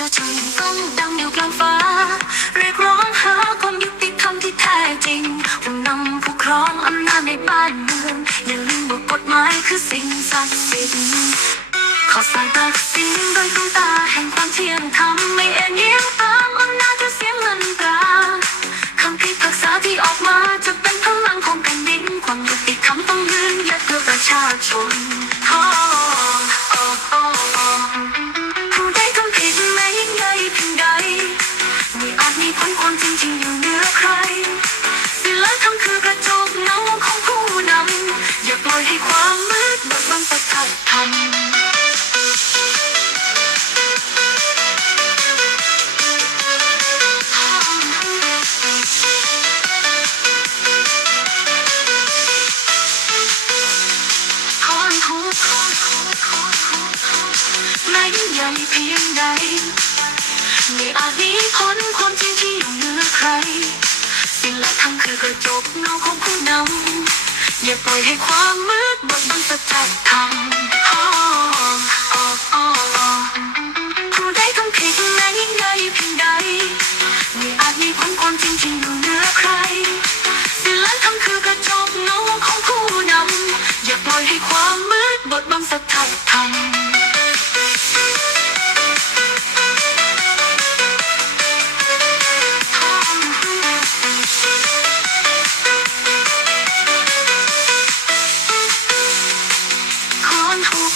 ชาชนต้องดังอยู่กลางฟ้า เรียกร้องหาความยุติธรรมที่แท้จริงผู้นำผู้ครองอำนาจในบ้านเมืองอย่าลืมว่ากฎหมายคือสิ่งศักดิ์สิทธิ์ขอสั่งตัดสินโดยดวงตาแห่งความเที่ยงธรรมไม่เอ็นเอียงตามอำนาจหรือเสียเงินตราคำพิพากษาที่ออกมาจะเป็นพลังของแผ่นดินความยุติธรรมต้องยืนยัดเพื่อประชาชน ประทัดธรรมคอนหูคอนหูคอนหูแม้ยิ่งใหญ่เพียงใดไม่อาจหนีพ้นความจริงที่อยู่เหนือใคร สิ่งละทั้งคือกระจกเงาของผู้นำอย่าปล่อยให้ความมืดบดบังสัจธรรม ใดทำผิดแม้ยิ่งใหญ่เพียงใดไม่อาจหนีพ้นความจริงที่อยู่เหนือใครศิลธรรมคือกระจกเงาของผู้นำอย่าปล่อยให้ความมืดบดบังสัทธรรมคอนทุก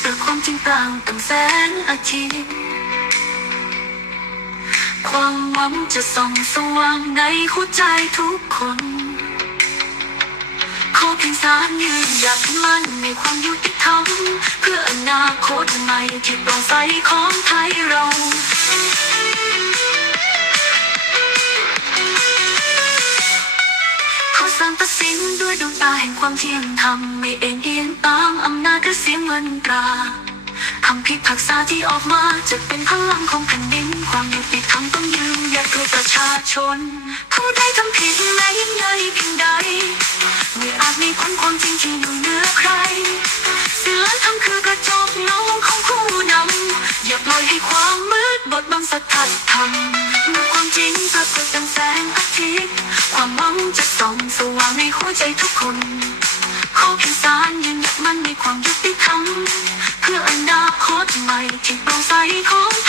แต่ความจริงต่างตั้งแสนอาทิตย์ ความหวังจะส่องสว่างในหัวใจทุกคน ขอเพียงสารยืนหยัดมั่นในความยุติธรรม เพื่ออนาคตใหม่ที่โปร่งใสของไทยเราขอสั่งตัดสินด้วยดวงตาแห่งความเที่ยงธรรมไม่เอ็นเอียงตามอำนาจหรือเสียงเงินตรา คำพิพากษาที่ออกมาจะเป็นพลังของแผ่นดิน ความยุติธรรมต้องยืนหยัดเพื่อประชาชน ผู้ใดทำผิดแม้ยิ่งใหญ่เพียงใดไม่อาจมีผลความจริงที่อยู่เหนือใครศิลธรรมคือกระจกเงาของผู้นำอย่าปล่อยให้ความมืดบดบังสัทธธรรมเมื่อความจริงปรากฏดังแสงอาทิตย์ความหวังจะส่องสว่างในหัวใจทุกคนขอเพียงสาร จิตดวงใสของ